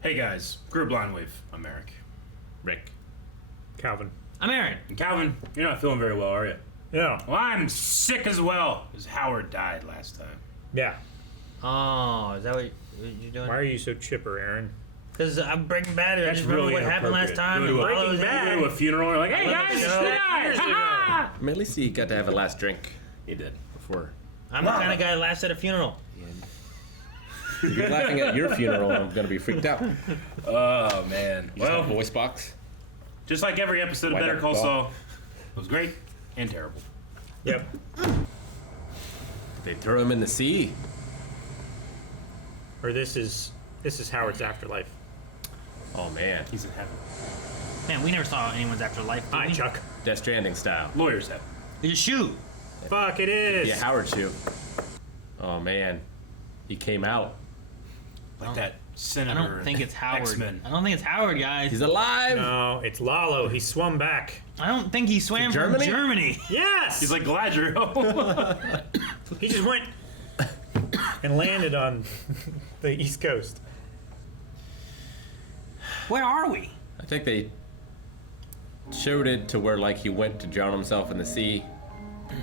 Hey guys, Group Line Wave. I'm Eric. Rick. Calvin. I'm Aaron. And Calvin, you're not feeling very well, are you? Yeah. Well, I'm sick as well, because Howard died last time. Yeah. Oh, is that what you're doing? Why are you so chipper, Aaron? Because I'm Breaking Bad. I That's just remember really what happened last time. Go to a Lalo's Breaking Bad. To a funeral, and you're like, hey guys, he died! Ha-ha! I mean, at least he got to have a last drink He did. before. I'm the kind of guy that laughs at a funeral. If you're laughing at your funeral, I'm going to be freaked out. Oh, man. Well, Well, voice box. just like every episode of Why Better not? Call Well- Saul, it was great and terrible. Yep. They throw him in the sea. Or this is Howard's afterlife. Oh, man. He's in heaven. Man, we never saw anyone's afterlife. did Hi, we? Chuck. Death Stranding style. Lawyers have. You shoot. Fuck, it is. Yeah, Howard shoot. Oh, man. He came out. Like that I senator. don't think it's Howard. X-Men. I don't think it's Howard, guys. He's alive. No, it's Lalo. He swum back. I don't think he swam from Germany? Germany. Yes! He's like Galadriel. He just went and landed on the East Coast. Where are we? I think they showed it to where, like, he went to drown himself in the sea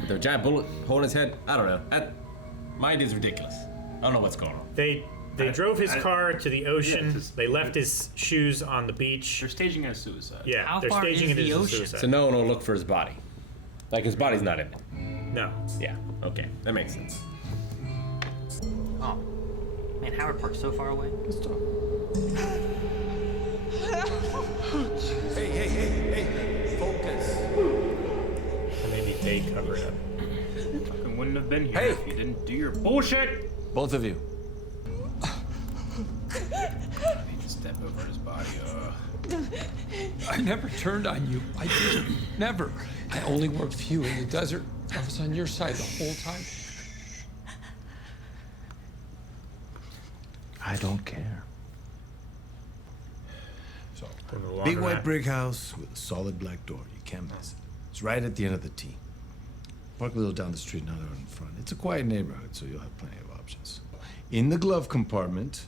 with a giant bullet hole in his head. I don't know. That mind is ridiculous. I don't know what's going on. They drove his car to the ocean. Yeah, just- they left his shoes on the beach. They're staging a suicide. Yeah, How they're far staging is it the as a ocean? suicide. So no one will look for his body. Like, his body's not in it. No. Yeah, okay. That makes sense. Oh. Man, Howard Park's so far away. Let's talk. Hey, focus. Or maybe they cover it up. Fucking wouldn't have been here Hey! if you didn't do your bullshit. Both of you. I need to step over his body. I never turned on you. I didn't. Never. I only worked for you in the desert. I was on your side the whole time. I don't care. So, From the Big laundromat. white brick house with a solid black door. You can't miss it. It's right at the end of the T. Park a little down the street, another in front. It's a quiet neighborhood, so you'll have plenty of options. In the glove compartment,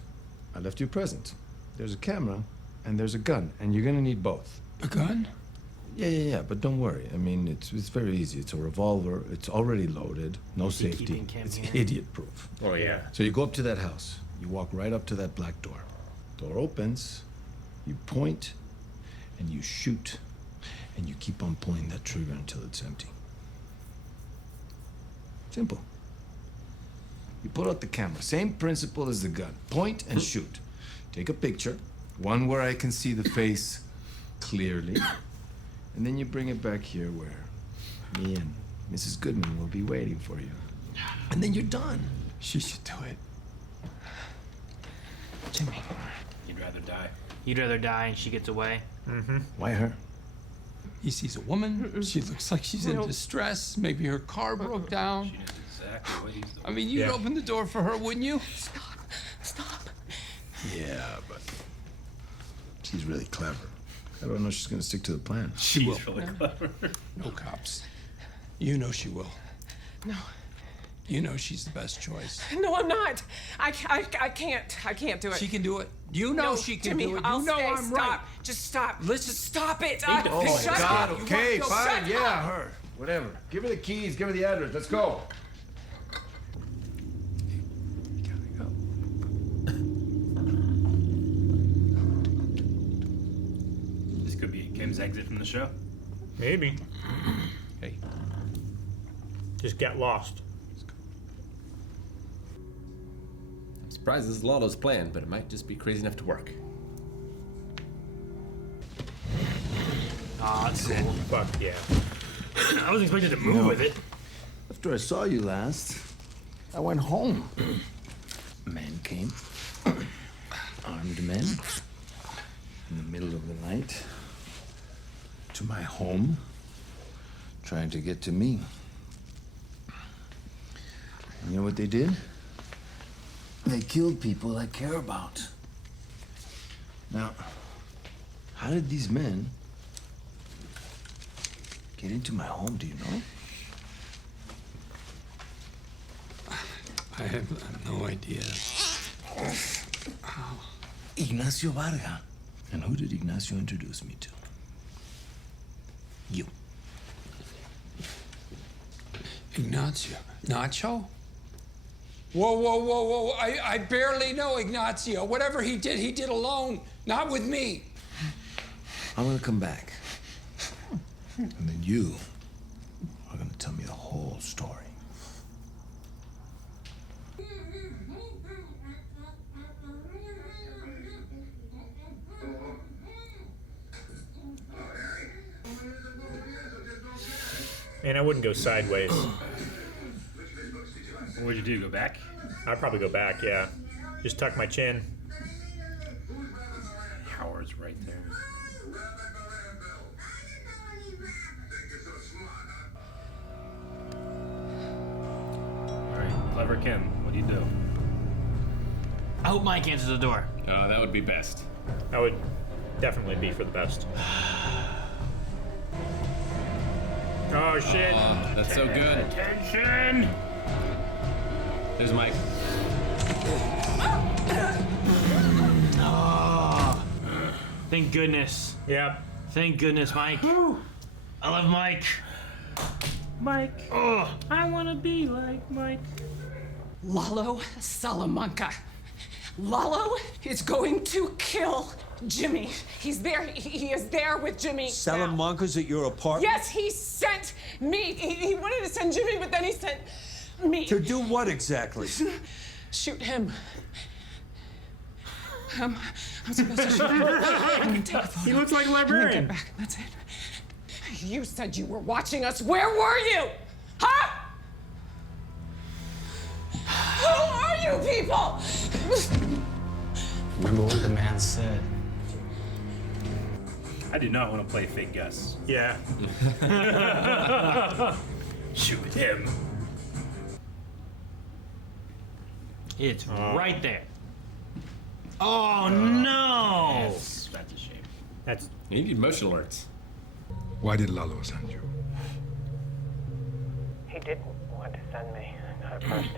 I left you a present. There's a camera and there's a gun, and you're gonna need both. A gun? Yeah, but don't worry. I mean, it's very easy. It's a revolver. It's already loaded. No safety. keeping Kim It's here? idiot-proof. Oh, yeah. So you go up to that house. You walk right up to that black door. Door opens. You point, and you shoot, and you keep on pulling that trigger until it's empty. Simple. You pull out the camera. Same principle as the gun. Point and shoot. Take a picture, one where I can see the face clearly, and then you bring it back here where me and Mrs. Goodman will be waiting for you. And then you're done. She should do it. Jimmy. You'd rather die. You'd rather die and she gets away. Why her? He sees a woman. She looks like she's in distress. Maybe her car broke down. She knows exactly what he's doing. I mean, you'd Yeah. open the door for her, wouldn't you? Yeah, but she's really clever. I don't know if she's gonna stick to the plan. She will. He's really clever. No cops. You know she will. No. You know she's the best choice. No, I'm not. I can't do it. She can do it. You know No, she can Jimmy, do it. I'll You know stay. I'm Stop. right. Just stop. Listen. Just stop it. Oh my Shut God, up. okay, No, fine, shut yeah, up. her. Whatever. Give her the keys, give her the address, let's go. You gotta go. This could be Kim's exit from the show. Maybe. Hey. Just get lost. I'm surprised this is Lalo's plan, but it might just be crazy enough to work. Ah, that's cool. Fuck yeah. I wasn't expecting to move with it. After I saw you last, I went home. Men came. Armed men. In the middle of the night. To my home. Trying to get to me. And you know what they did? They killed people I care about. Now, how did these men get into my home, do you know? I have no idea. Ignacio Varga. And who did Ignacio introduce me to? You. Ignacio. Nacho? Whoa. I barely know Ignacio. Whatever he did alone. Not with me. I'm gonna come back. And then you are gonna tell me the whole story. Man, I wouldn't go sideways. What would you do? Go back? I'd probably go back, yeah. Just tuck my chin. Howard's right there. All right, Clever Kim, what do you do? I hope Mike answers the door. That would be best. That would definitely be for the best. Oh, shit. That's so good. Attention! There's Mike. Thank goodness. Yeah. Thank goodness, Mike. I love Mike. Mike. Oh, I want to be like Mike. Lalo Salamanca. Lalo is going to kill Jimmy. He's there. He is there with Jimmy. Salamanca's at your apartment? Yes, he sent me. He wanted to send Jimmy, but then he sent me. To do what exactly? Shoot him. I'm supposed to shoot him. I'm gonna take a photo. He looks like a I'm gonna librarian. get back. That's it. You said you were watching us. Where were you? Huh? Who are you people? Remember what the man said. I do not want to play fake Gus. Yeah. Shoot him. It's right there. Oh no! Yes, that's a shame. That's You need motion alerts. Why did Lalo send you? He didn't want to send me, not at first.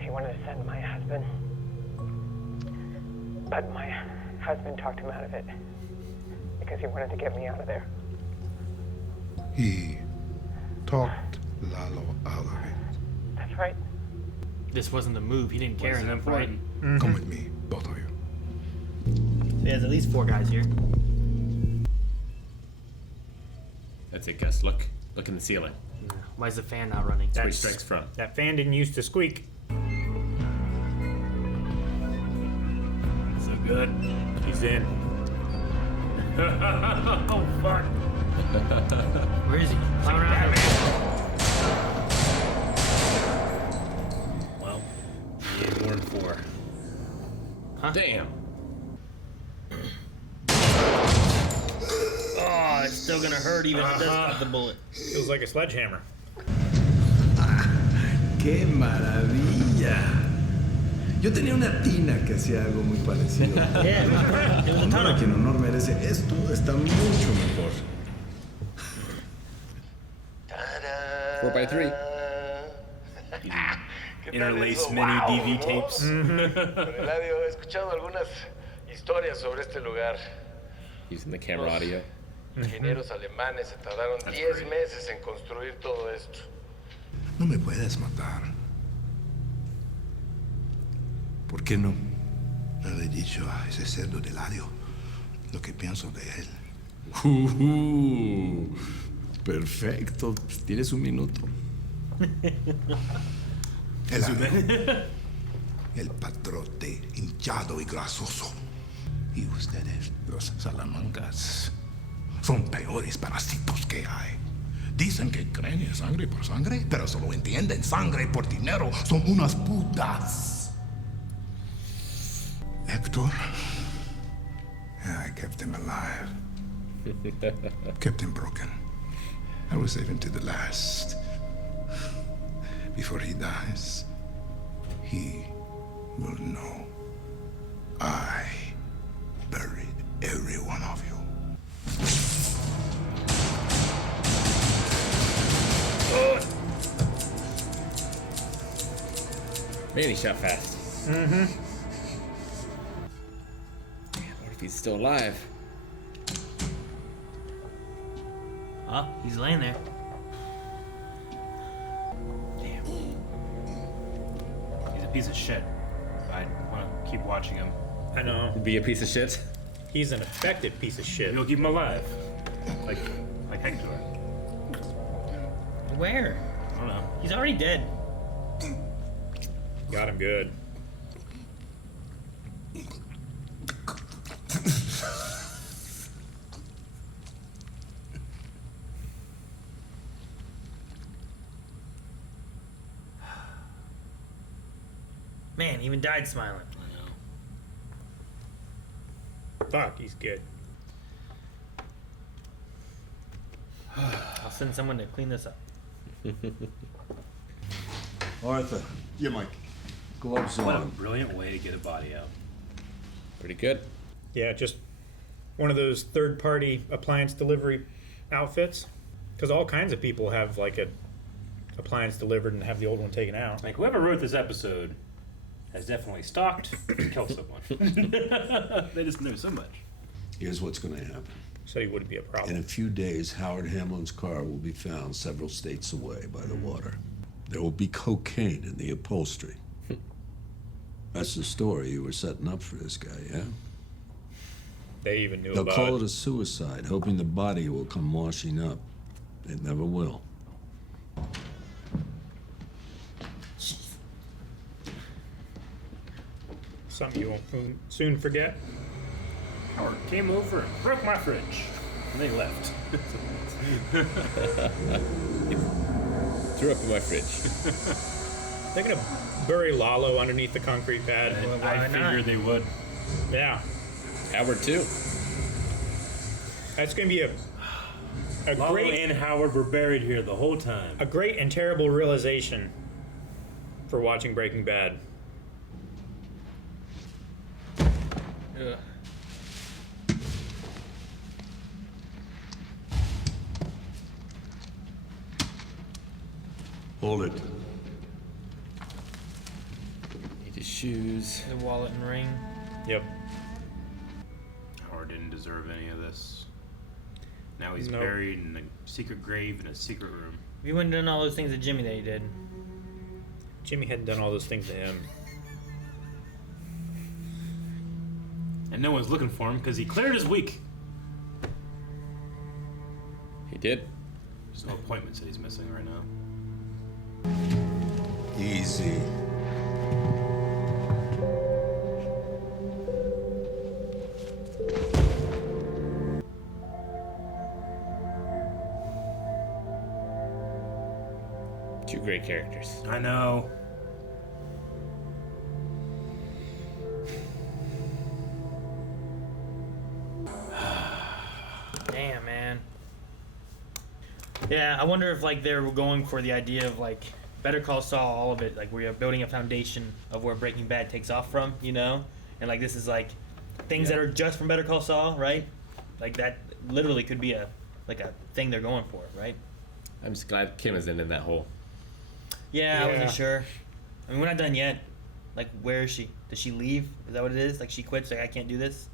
He wanted to send my husband. But my husband talked him out of it. Because he wanted to get me out of there. He talked Lalo out of it. That's right. This wasn't the move. He didn't care enough, right? Come with me, both of you. There's at least 4 guys here. That's it, Gus. Look in the ceiling. Why is the fan not running? That's where he strikes from. that fan didn't used to squeak. So good. He's in. Oh, fuck. Where is he? Climb around. Well, he ain't more than 4. Huh? Damn. Oh, it's still gonna hurt even if it doesn't cut the bullet. Feels like a sledgehammer. ¡Qué maravilla! Yo tenía una tina que hacía algo muy parecido. Yeah, it was a Honor a tunnel. quien honor merece. Esto está mucho mejor. 4x3. Interlace mini DV tapes. Eladio, he escuchado algunas historias sobre este lugar. Using the camera audio. Ingenieros alemanes se tardaron 10 meses en construir todo esto. No me puedes matar. ¿Por qué no? No le he dicho a ese cerdo de Eladio lo que pienso de él. Perfecto. Tienes un minuto. Eladio, el patrote hinchado y grasoso. Y ustedes, los Salamancas, son peores parásitos que hay. Dicen que creen en sangre por sangre, pero solo entienden sangre por dinero. Son unas putas. Hector, yeah, I kept him alive. Kept him broken. I will save him to the last. Before he dies, he will know I buried every one of you. Man, he shot fast. If he's still alive. Oh, he's laying there. Damn. He's a piece of shit. I want to keep watching him. I know. Be a piece of shit. He's an effective piece of shit. You'll keep him alive. Like Hector. Where? I don't know. He's already dead. Got him good. Man, he even died smiling. Fuck, he's good. I'll send someone to clean this up. Arthur. Yeah, Mike. Gloves What a on. brilliant way to get a body out. Pretty good. Yeah, just one of those third-party appliance delivery outfits. Because all kinds of people have like a appliance delivered and have the old one taken out. Like whoever wrote this episode has definitely stalked and killed someone. They just know so much. Here's what's going to happen. Said he wouldn't be a problem. In a few days, Howard Hamlin's car will be found several states away by the water. There will be cocaine in the upholstery. That's the story you were setting up for this guy, yeah? They even knew They'll about call it. it a suicide, hoping the body will come washing up. It never will. Something you won't soon forget. Howard came over and broke my fridge. And they left. Threw up in my fridge. They're gonna bury Lalo underneath the concrete pad. I figured they would. Yeah, Howard too. that's gonna be a Lalo great and Howard were buried here the whole time. a great and terrible realization for watching Breaking Bad. Ugh. Hold it. Need his shoes. The wallet and ring. Yep. Howard didn't deserve any of this. Now he's Nope. buried in a secret grave in a secret room. If you wouldn't have done all those things to Jimmy that he did. Jimmy hadn't done all those things to him. And no one's looking for him because he cleared his week. He did. There's no appointments that he's missing right now. Easy. Two great characters. I know. Damn, man. Yeah, I wonder if like they're going for the idea of like Better Call Saul, all of it, like we are building a foundation of where Breaking Bad takes off from, you know, and like this is like things that are just from Better Call Saul, right? Like that literally could be a thing they're going for, right? I'm just glad Kim isn't in that hole. Yeah, I Yeah. wasn't sure. I mean, we're not done yet. Like, where is she? Does she leave? Is that what it is? Like, she quits? Like, I can't do this?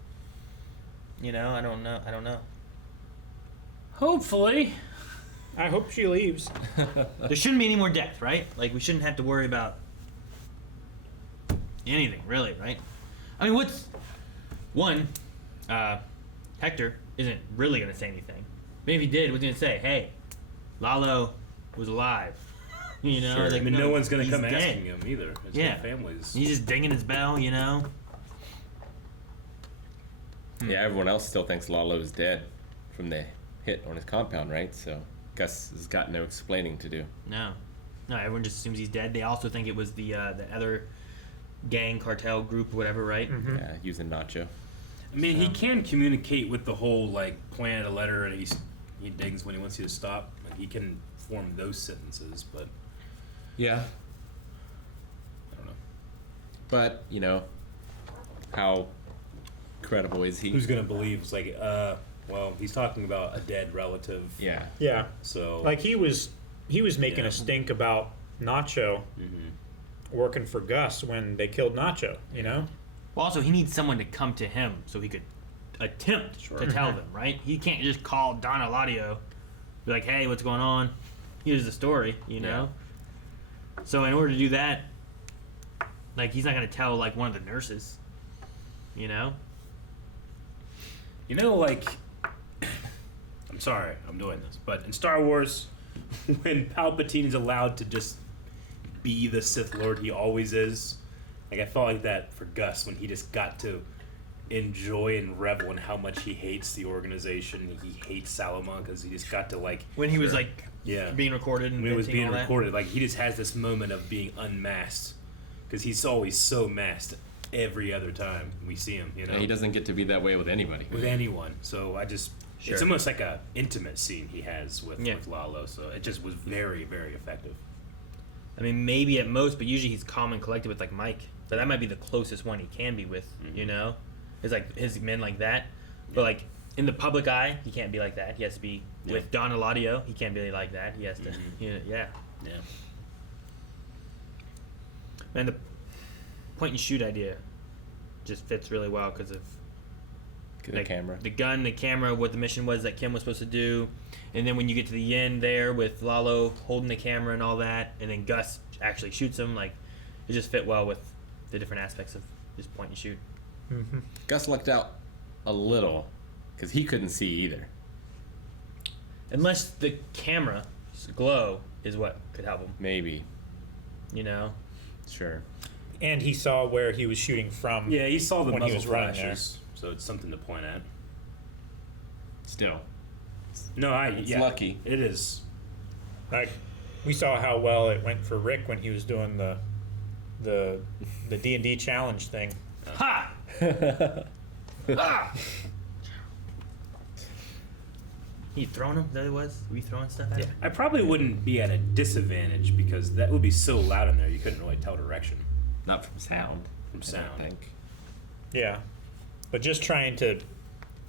You know, I don't know. Hopefully. I hope she leaves. There shouldn't be any more death, right? Like, we shouldn't have to worry about anything, really, right? I mean, Hector isn't really going to say anything. Maybe if he did, what's he going to say? Hey, Lalo was alive. You know? Sure. Like, I mean, no one's gonna he's come dead. asking him either. His Yeah. whole family's. He's just dinging his bell, you know? Yeah, everyone else still thinks Lalo's dead from the hit on his compound, right? So Gus has got no explaining to do. No, everyone just assumes he's dead. They also think it was the other gang, cartel group, whatever, right? Mm-hmm. Yeah, using Nacho. I mean, he can communicate with the whole like plan a letter, and he dings when he wants you to stop. Like, he can form those sentences, but Yeah. I don't know. But, you know, how credible is he? Who's gonna believe? It's like, well, he's talking about a dead relative. Yeah. Yeah. So Like he was making Yeah. a stink about Nacho working for Gus when they killed Nacho, you know? Well, also, he needs someone to come to him so he could attempt Sure. to tell them, right? He can't just call Don Eladio, be like, "Hey, what's going on? Here's the story," you know. So in order to do that, like he's not gonna tell like one of the nurses, you know. You know, like, I'm sorry I'm doing this, but in Star Wars, when Palpatine is allowed to just be the Sith Lord he always is, like I felt like that for Gus when he just got to enjoy and revel in how much he hates the organization. He hates Salamanca because he just got to like When he was like being recorded and when it was venting being all that. recorded, like he just has this moment of being unmasked because he's always so masked every other time we see him. You know, And he doesn't get to be that way with anybody. with anyone. So I just Sure. it's almost like a intimate scene he has with Lalo. So it just was very very effective. I mean, maybe at most, but usually he's calm and collected with like Mike. But that might be the closest one he can be with. You know, it's like his men like that. But like in the public eye, he can't be like that. He has to be with Don Eladio. He can't be like that. He has to. Yeah. Man, the point and shoot idea just fits really well because of The camera. the gun, the camera, what the mission was that Kim was supposed to do, and then when you get to the end there with Lalo holding the camera and all that, and then Gus actually shoots him, like it just fit well with the different aspects of just point and shoot. Mm-hmm. Gus lucked out a little because he couldn't see either. Unless the camera's glow is what could help him. Maybe. You know? Sure. And he saw where he was shooting from. Yeah, he saw the when he muzzle was running flashes, so it's something to point at. Still. No, It's lucky. It is. Like, we saw how well it went for Rick when he was doing the D&D challenge thing. Ha! Ah! He throwing them? That it was? Were you throwing stuff at him? I probably wouldn't be at a disadvantage because that would be so loud in there you couldn't really tell direction. Not from sound. From sound. I think. Yeah. But just trying to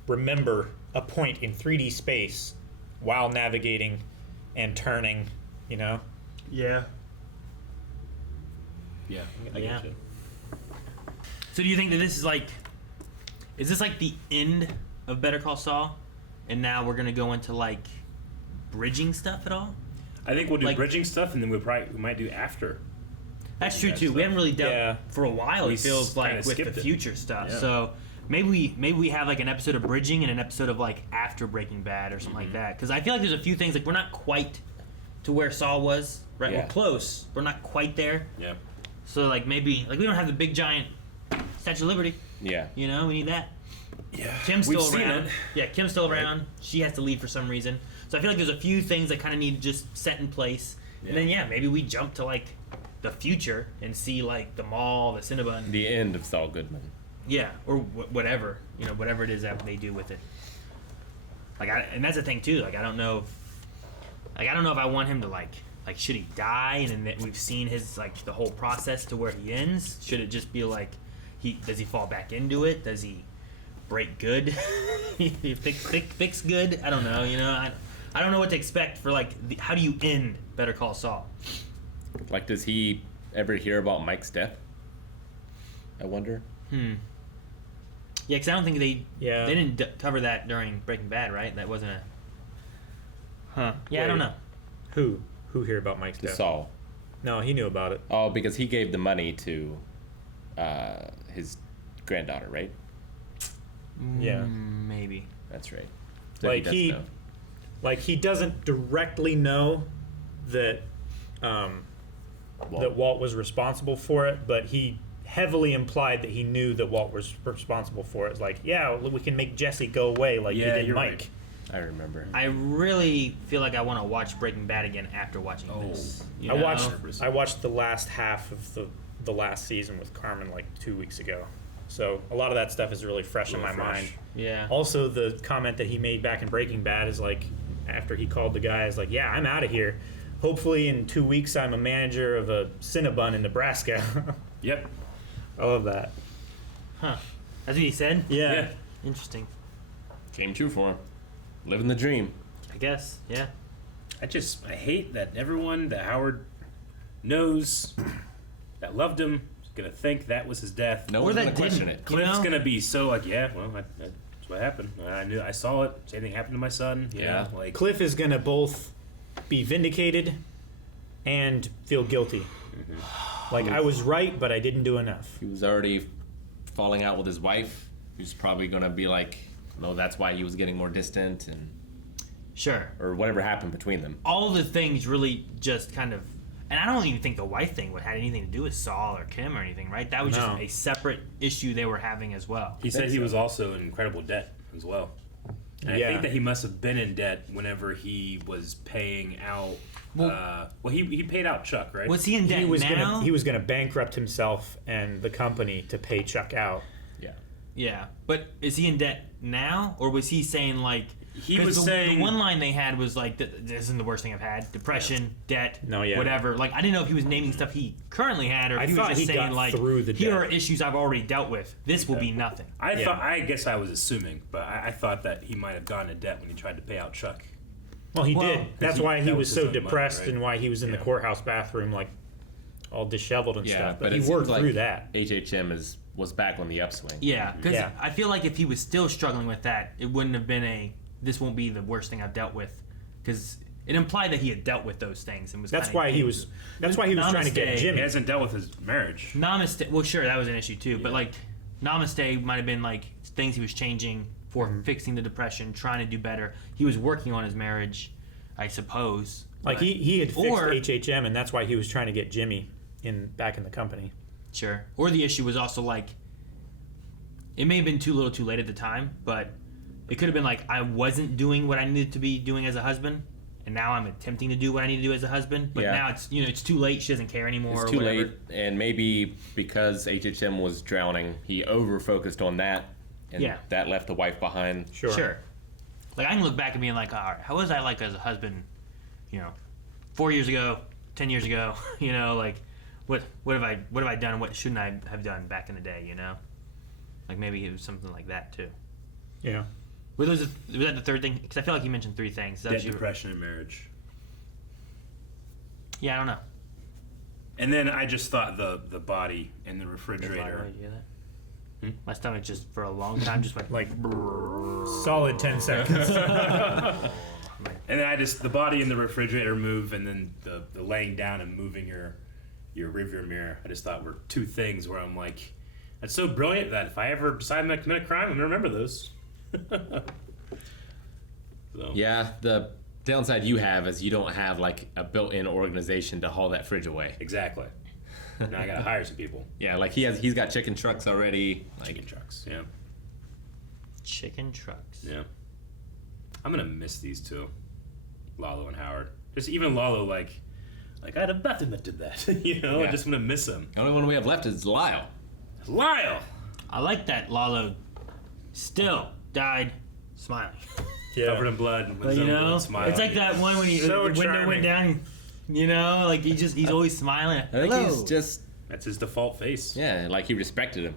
remember a point in 3D space while navigating and turning, you know? Yeah. Yeah, I get you. So do you think that this is like, is this like the end of Better Call Saul? And now we're gonna go into like bridging stuff at all? I think we'll do Like- bridging stuff, and then we might do after. That's true That too. We stuff. haven't really done Yeah. for a while. We It feels kinda like with the skipped it. future stuff. Yeah. So maybe we have like an episode of bridging and an episode of like after Breaking Bad or something like that. Because I feel like there's a few things like we're not quite to where Saul was. Right, Yeah. we're close. We're not quite there. Yeah. So like maybe like we don't have the big giant Statue of Liberty. Yeah. You know, we need that. Yeah. Kim's We've still seen around. it. Yeah, Kim's still around. She has to leave for some reason. So I feel like there's a few things that kind of need just set in place. And then maybe we jump to like the future and see like the mall, the Cinnabon. The end of Saul Goodman. Yeah, or whatever, you know, whatever it is that they do with it. Like, and that's the thing too. Like, I don't know if I want him to like should he die and then we've seen his like the whole process to where he ends. Should it just be like does he fall back into it? Does he break good? he fix good? I don't know. You know, I don't know what to expect for like how do you end Better Call Saul? Like, does he ever hear about Mike's death? I wonder. Yeah, because I don't think they Yeah. didn't cover that during Breaking Bad, right? That wasn't a. Huh? Yeah, I don't Wait. know. Who hear about Mike's To death? Saul. No, he knew about it. Oh, because he gave the money to his granddaughter, right? Yeah. Maybe. That's right. So Like does he know. like he doesn't directly know that that Walt was responsible for it, but he heavily implied that he knew that Walt was responsible for it. It's like, yeah, we can make Jesse go away like Yeah, you did you're Mike. right. I remember. I really feel like I want to watch Breaking Bad again after watching this. You I know? watched the last half of the last season with Carmen like 2 weeks ago. So a lot of that stuff is really fresh in my mind. Yeah. Also, the comment that he made back in Breaking Bad is like, after he called the guy, is like, yeah, I'm out of here. Hopefully in 2 weeks I'm a manager of a Cinnabon in Nebraska. Yep. I love that. Huh. That's what he said? Yeah. Interesting. Came true for him. Living the dream. I guess. Yeah. I hate that everyone that Howard knows that loved him is gonna think that was his death. No Or one's that gonna question didn't. it. Cliff's You know? gonna be so like, yeah, well, I That's what happened. I saw it. Same thing happened to my son. Yeah. Like Cliff is gonna both be vindicated and feel guilty. Like, I was right, but I didn't do enough. He was already falling out with his wife. He's probably gonna be like, no, that's why he was getting more distant and Sure. or whatever happened between them. All the things really just kind of, and I don't even think the wife thing would had anything to do with Saul or Kim or anything, right? That was just a separate issue they were having as well. he said he was also in incredible debt as well. And I think that he must have been in debt whenever he was paying out. Well, he paid out Chuck, right? Was he in debt now? He was gonna bankrupt himself and the company to pay Chuck out. Yeah, but is he in debt now, or was he saying like? He was saying the one line they had was like, "This isn't the worst thing I've had: depression, debt, whatever." Like, I didn't know if he was naming stuff he currently had, or if he was just saying like, "Here are issues I've already dealt with. This will be nothing." I guess I was assuming, but I thought that he might have gone into debt when he tried to pay out Chuck. Well, he did. That's why he was so his own depressed money, right? and why he was in the courthouse bathroom, like all disheveled and stuff. But he it worked seems like through that. HHM was back on the upswing. Yeah, because I feel like if he was still struggling with that, it wouldn't have been this won't be the worst thing I've dealt with, because it implied that he had dealt with those things and was. That's why he was trying to get Jimmy. He hasn't dealt with his marriage. Namaste. Well, sure, that was an issue too, but like Namaste might have been like things he was changing for fixing the depression, trying to do better. He was working on his marriage, I suppose. Like he had fixed HHM, and that's why he was trying to get Jimmy back in the company. Sure. Or the issue was also like, it may have been too little too late at the time, but it could have been like, I wasn't doing what I needed to be doing as a husband, and now I'm attempting to do what I need to do as a husband, but now it's it's too late. She doesn't care anymore. It's too late, and maybe because HHM was drowning, he over-focused on that, and that left the wife behind. Sure. Like, I can look back and being like, all right, how was I like as a husband, 4 years ago, 10 years ago, like, what have I done and what shouldn't I have done back in the day, Like, maybe it was something like that, too. Yeah. Was that the third thing? Because I feel like you mentioned three things. Debt, depression, and marriage. Yeah, I don't know. And then I just thought the body in the refrigerator. You hear that? My stomach just for a long time just went like solid 10 seconds. And then the body in the refrigerator move, and then the laying down and moving your rearview mirror. I just thought were two things where I'm like, that's so brilliant that if I ever decide I'm gonna commit a crime, I'm gonna remember those. So. Yeah, the downside you have is you don't have like a built-in organization to haul that fridge away. Exactly. Now I gotta hire some people. Yeah, like he's got chicken trucks already. Like, chicken trucks, yeah. Chicken trucks. Yeah. I'm gonna miss these two, Lalo and Howard. Just even Lalo, like I had a nothing that did that. I just gonna miss him. The only one we have left is Lyle. Lyle. I like that Lalo still died smiling. Yeah. Covered in blood. With his own blood, smiling. It's like that one when the window went down. Like he's always smiling. I think he's just. That's his default face. Yeah, like he respected him.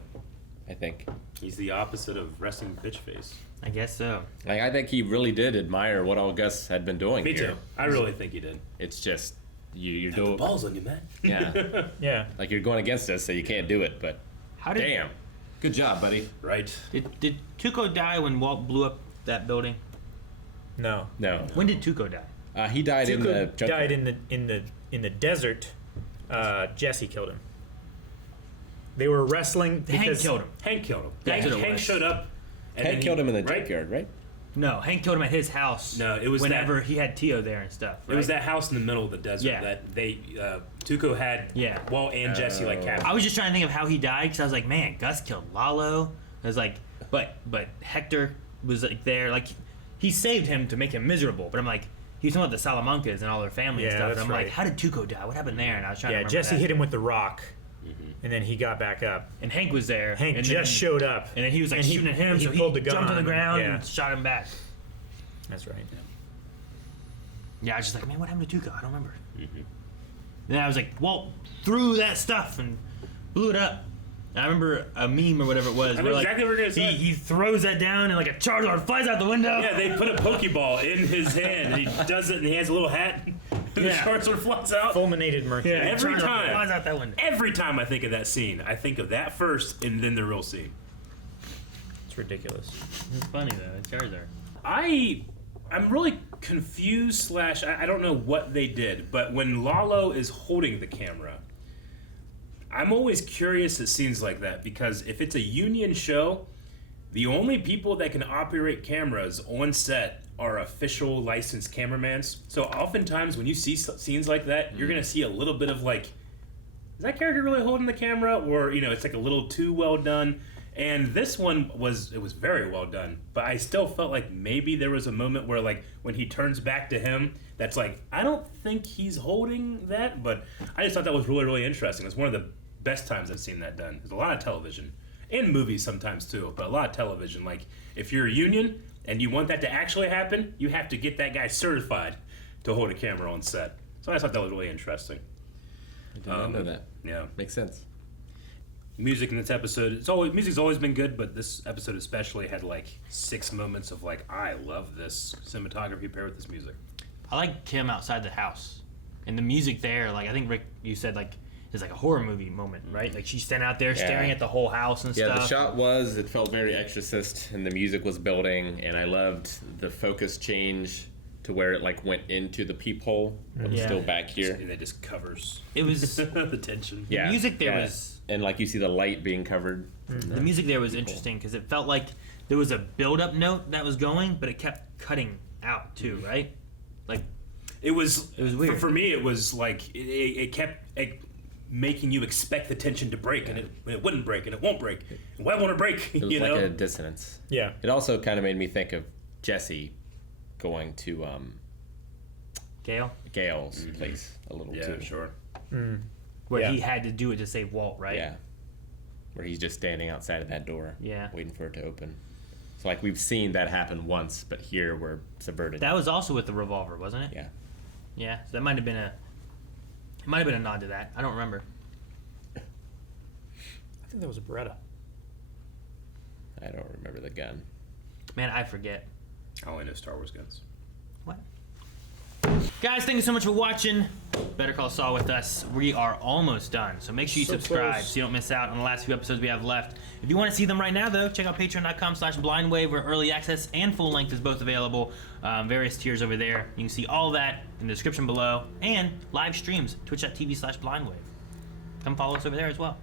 I think he's the opposite of resting bitch face. I guess so. Like, I think he really did admire what all Gus had been doing. Me too. I really think he did. It's just you're doing balls on you, man. Yeah. Yeah. Like, you're going against us, so you can't do it. But damn, good job, buddy. Right. Did Tuco die when Walt blew up that building? No. When did Tuco die? He died in the junkyard. Died in the desert. Jesse killed him. They were wrestling. Hank killed him. Hank killed him. That's what it Hank was. showed up. Hank killed him in the junkyard, right? No, Hank killed him at his house. No, it was whenever he had Tio there and stuff. Right? It was that house in the middle of the desert that Tuco had. Yeah. Walt and Jesse captured. I was just trying to think of how he died because I was like, man, Gus killed Lalo. I was like, but Hector was like there, like he saved him to make him miserable. But I'm like, he's talking about the Salamancas and all their family and stuff. And I'm like, how did Tuco die? What happened there? And I was trying to remember Jesse that. hit him with the rock. And then he got back up. And Hank was there. Hank just showed up. And then he was like shooting at him, he so pulled the gun jumped on the ground and and shot him back. That's right. Yeah, I was just like, man, what happened to Tuco? I don't remember. Then I was like, Walt threw that stuff and blew it up. And I remember a meme or whatever it was. I know exactly what you're gonna say. He throws that down and like a Charizard flies out the window. Yeah, they put a Pokeball in his hand and he does it and he has a little hat. And the Charizard flies out. Fulminated mercury. Yeah, every time. Flies out that window. Every time I think of that scene, I think of that first and then the real scene. That's ridiculous. It's funny though. It's Charizard. I'm really confused / I don't know what they did, but when Lalo is holding the camera, I'm always curious at scenes like that, because if it's a union show, the only people that can operate cameras on set are official licensed cameramans. So oftentimes when you see scenes like that, you're going to see a little bit of like, is that character really holding the camera? Or, it's like a little too well done. And this one was very well done. But I still felt like maybe there was a moment where, like, when he turns back to him, that's like, I don't think he's holding that. But I just thought that was really, really interesting. It's one of the best times I've seen that done. There's a lot of television. And movies sometimes too, but a lot of television. Like, if you're a union and you want that to actually happen, you have to get that guy certified to hold a camera on set. So I thought that was really interesting. I did not know that. Yeah. Makes sense. Music in this episode, music's always been good, but this episode especially had like 6 moments of like, I love this cinematography paired with this music. I like Kim outside the house, and the music there. Like I think Rick, you said like it's like a horror movie moment, right? Like she's standing out there staring at the whole house and stuff. Yeah, the shot it felt very Exorcist, and the music was building, and I loved the focus change to where it like went into the peephole, but it's still back here. And it just covers. It was the tension. Yeah, the music there was. And like you see the light being covered. The music there was interesting because it felt like there was a build-up note that was going, but it kept cutting out too, right? Like it was weird. For me. It was like it kept making you expect the tension to break, and it wouldn't break, and it won't break. And why won't it break? It was like a dissonance. Yeah. It also kind of made me think of Jesse going to Gail's place a little too. Yeah, sure. Where he had to do it to save Walt, right? Yeah. Where he's just standing outside of that door, waiting for it to open. So like we've seen that happen once, but here we're subverted. That was also with the revolver, wasn't it? Yeah. Yeah. So that might have been a nod to that. I don't remember. I think that was a Beretta. I don't remember the gun. Man, I forget. I only know Star Wars guns. What? Guys, thank you so much for watching Better Call Saul with us. We are almost done, so make sure you subscribe close. so you don't miss out on the last few episodes we have left. If you want to see them right now, though, check out patreon.com/blindwave, where early access and full length is both available. Various tiers over there. You can see all that in the description below, and live streams, twitch.tv/blindwave. Come follow us over there as well.